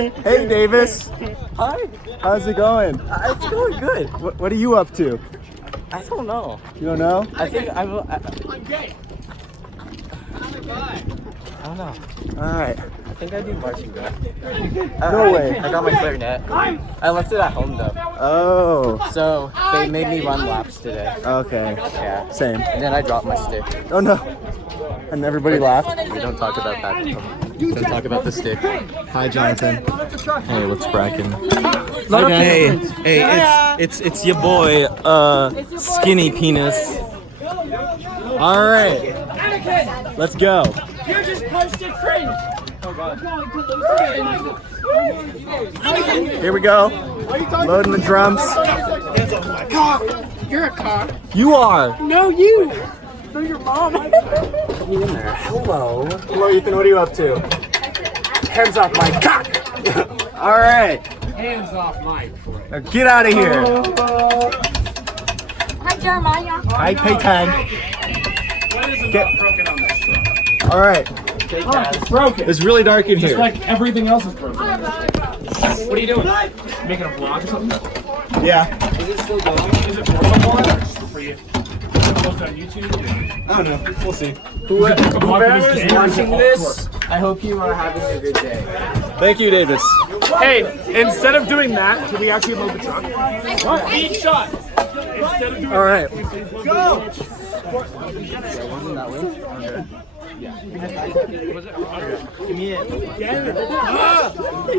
Hey, Davis. Hi. How's it going? It's going good. What are you up to? I don't know. You don't know? I think I'm gay. I don't know. All right. I think I do marching band. No way. I got my clarinet. I left it at home though. Oh. So they made me run laps today. Okay. Yeah. Same. And then I dropped my stick. Oh no. And everybody laughed. We don't talk about that. Don't talk about the stick. Hi, Jonathan. Hey, what's brackin'? Hey, it's your boy, Skinny Penis. All right. Let's go. You just punched it cringe. Here we go. Loading the drums. You're a cock. You are. No, you. No, your mom. Hello. Hello, Ethan. What are you up to? Hands off my cock. All right. Hands off my friend. Now get out of here. Hi, Jeremiah. Hi, Paytime. What is about broken on this truck? All right. It's broken. It's really dark in Just here. like everything else is broken. What are you doing? Making a vlog or something? Yeah. Is it still going? Is it for football or just for you? Is it posted on YouTube? I don't know. We'll see. Whoever's watching this, I hope you are having a good day. Thank you, Davis. Hey, instead of doing that, can we actually load the truck? What? Each shot. Instead of doing All right. go.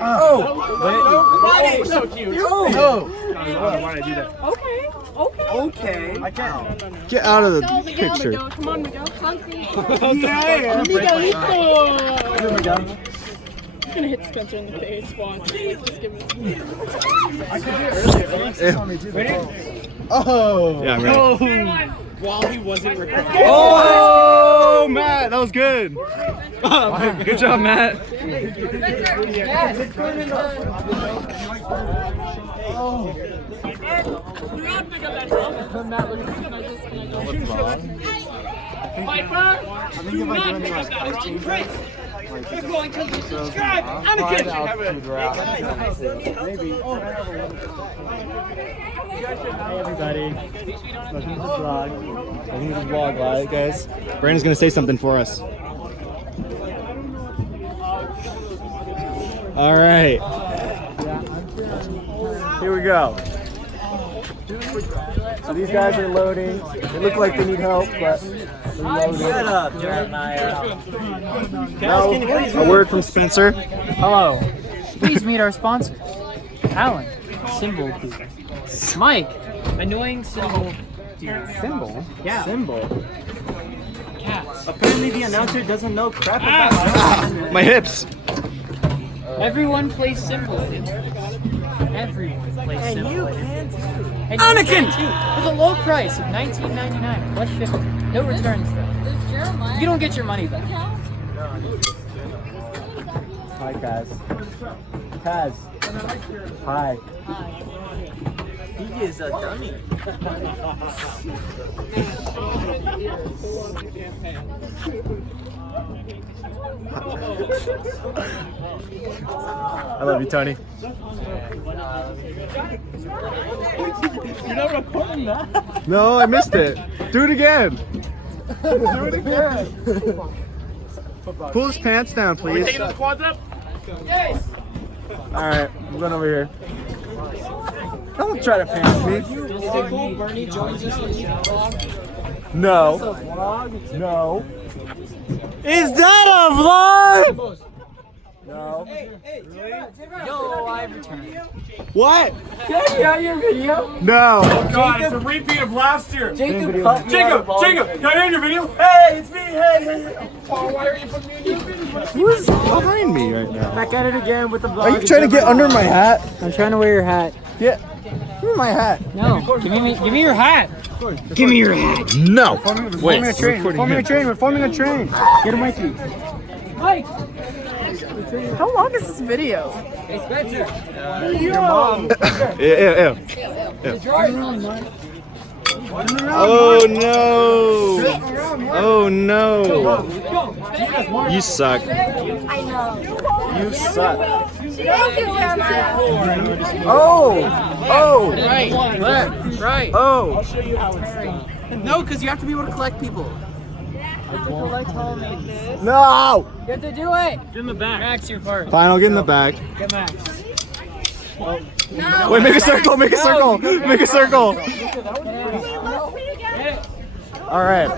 Oh. So cute. Oh. Why did I do that? Okay. Okay. Okay. Get out of the picture. Come on, Miguel. Concrete. Yeah. I'm gonna hit Spencer in the face. Watch. Just give me. Oh. Yeah, I'm ready. While he wasn't recording. Oh, Matt, that was good. Good job, Matt. We're going to subscribe. Hey everybody, welcome to the vlog. Welcome to the vlog, right, guys? Brandon's gonna say something for us. All right, here we go. So these guys are loading. They look like they need help, but they're loading. Shut up, Jeremiah. Now, a word from Spencer. Hello. Please meet our sponsors. Alan, Symbol Dude. Mike, annoying Symbol Dude. Symbol? Yeah. Symbol. Cats. Apparently the announcer doesn't know crap about My hips. Everyone plays Symbol Dude. Everyone plays Symbol Dude. And Anakin! you can too, for the low price of $19.99 plus shipping. No returns though. You don't get your money back. Hi, Kaz. Kaz. Hi. He is a dummy. I love you, Tony. You're not recording that. No, I missed it. Do it again. Do it again. Pull his pants down, please. Taking the quads up? Yes. All right, run over here. Don't try to pants me. Bernie joins us in the vlog. No. No. Is that a vlog? No. Yo, I returned. What? Can you have your video? No. God, it's a repeat of last year. Jacob, cut me out of all Jacob, this. can I have your video? Hey, it's me. Hey. Oh, why are you putting me in your video? Who's behind me right now? Back at it again with the vlog. Are you trying to get under my hat? I'm trying to wear your hat. Get. Give me my hat. No, give me your hat. Give me your hat. No. Forming a train. We're forming a train. We're forming a train. Get a Mikey. Mike. How long is this video? Your mom. Ew. Oh no. Oh no. You suck. I know. You suck. Thank you, Jeremiah. Oh! Oh! Right. Left. Right. Oh! No, because you have to be able to collect people. No! You have to do it. Get in the back. Max, your part. Fine, I'll get in the back. Get Max. No. Wait, make a circle, make a circle, make a circle. All right.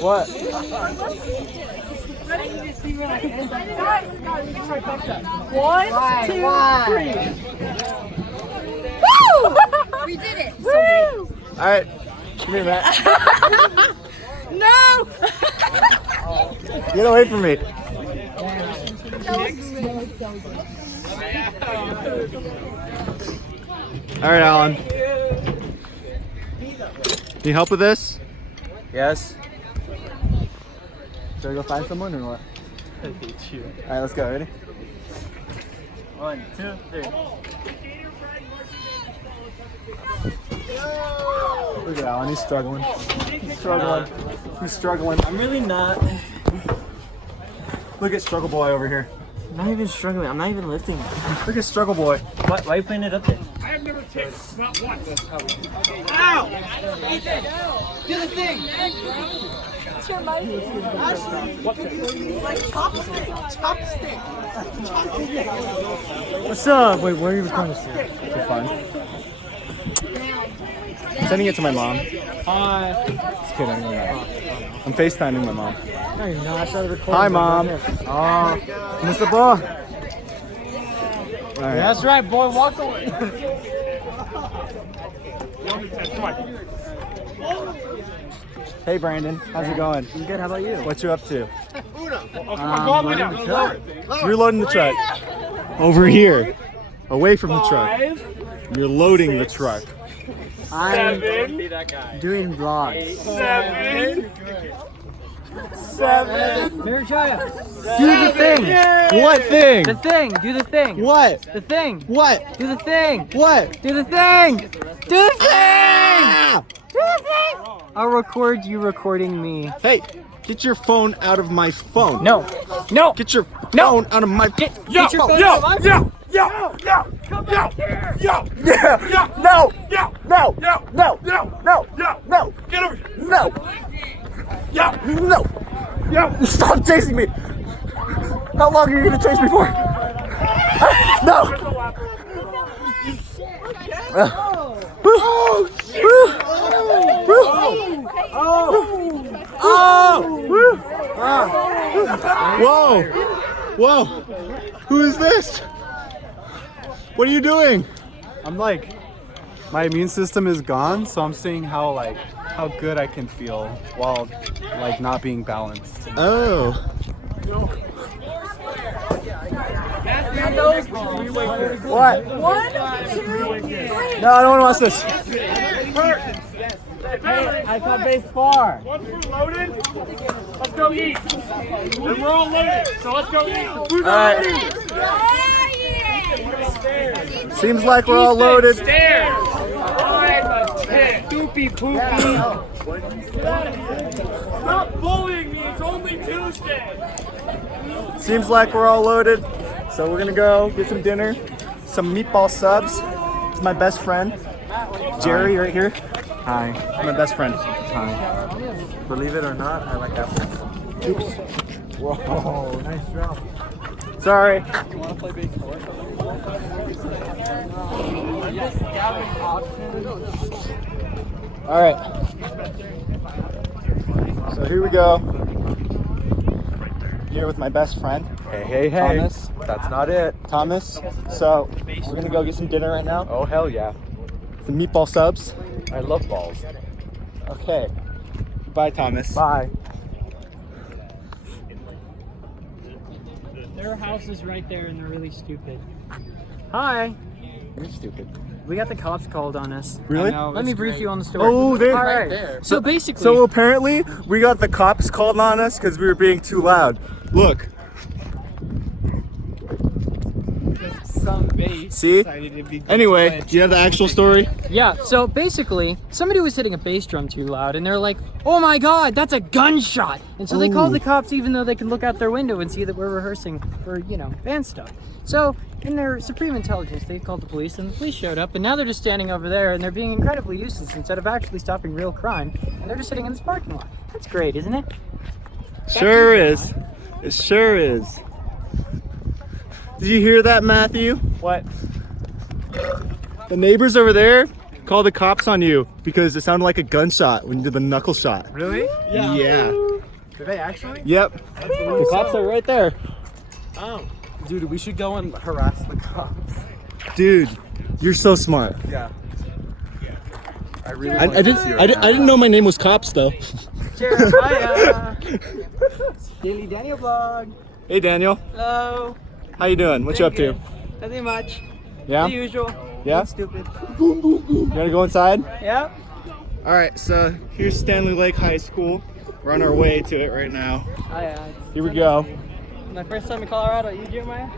What? One, two, three. Woo! We did it. Woo! All right. Come here, Matt. No! Get away from me. All right, Alan. Can you help with this? Yes. Should I go find someone or what? All right, let's go. Ready? 1, 2, 3. Look at Alan. He's struggling. He's struggling. He's struggling. I'm really not. Look at Struggle Boy over here. I'm not even struggling. I'm not even lifting. Look at Struggle Boy. Why are you putting it up there? I have never kicked, not once. Do the thing. What's up? Wait, what are you recording this for? For fun. I'm sending it to my mom. Just kidding. I'm FaceTiming my mom. No, you're not. I started recording. Hi, Mom. Oh, Mr. Boy. All right. that's right, boy. Walk away. Come on. Hey, Brandon. How's it going? I'm good. How about you? What you up to? Oh, come on, go all the way down. Lower. You're loading the truck. Over here. Away from the truck. You're loading the truck. I'm 7, doing vlogs. 7. Mary Jaya. Do the thing. What thing? The thing. Do the thing. What? The thing. What? Do the thing. What? Do the thing. Do the thing. Ah! Do the thing. I'll record you recording me. Hey, get your phone out of my phone. No. No. Get your phone out of my Yo, Get your phone yo, out of my yo, yo, yo, yo, yo, Yeah. yo, No. yo, No. yo, No. yo, No. yo, No. get over here. No. Yo, No. yo. Stop chasing me. How long are you gonna chase me for? No. Whoa! Whoa! Who is this? What are you doing? I'm like, my immune system is gone, so I'm seeing how good I can feel while like not being balanced. Oh. What? 1, 2, 3. No, I don't want to watch this. I got base far. Once we're loaded, let's go eat. And we're all loaded, so let's go eat. The food's Alright. Seems like we're all loaded. Stairs. I'm a tit. Poopy poopy. Stop bullying me. It's only Tuesday. Seems like we're all loaded. So we're gonna go get some dinner, some meatball subs. It's my best friend, Jerry, right here. Hi. My best friend. Hi. Believe it or not, I like apples. Oops. Whoa, nice drop. Sorry. All right. So here we go. Here with my best friend, Hey. Thomas. That's not it. Thomas. So we're gonna go get some dinner right now. Oh, hell yeah. Some meatball subs. I love balls. Okay. Bye, Thomas. Bye. Their house is right there and they're really stupid. Hi. You're stupid. We got the cops called on us. Really? Let me brief you on the story. Oh, they. All right. So basically, So apparently, we got the cops called on us because we were being too loud. Look. Some base. See? Anyway, do you have the actual story? Yeah, so basically, somebody was hitting a bass drum too loud, and they're like, oh my god, that's a gunshot! And so they called the cops even though they can look out their window and see that we're rehearsing for, you know, band stuff. So, in their supreme intelligence, they called the police, and the police showed up, and now they're just standing over there, and they're being incredibly useless instead of actually stopping real crime, and they're just sitting in this parking lot. That's great, isn't it? Sure is. It sure is. Did you hear that, Matthew? What? The neighbors over there called the cops on you because it sounded like a gunshot when you did the knuckle shot. Really? Yeah. Did they actually? Yep. The cops are right there. Oh. Dude, we should go and harass the cops. Dude, you're so smart. Yeah. I really I didn't know my name was Cops though. Jeremiah! Daily Daniel vlog. Hey Daniel, Hello. how you doing? What you up to? Nothing much. Yeah? The usual. Yeah? Stupid. You wanna go inside? Yeah. Alright, so here's Stanley Lake High School. We're on our way to it right now. Here we go. My first time in Colorado. You, Jeremiah?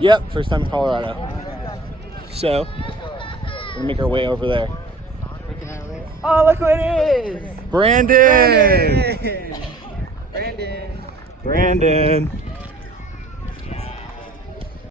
Yep, first time in Colorado. So, we're gonna make our way over there. Oh, look who it is! Brandon! Brandon! Brandon!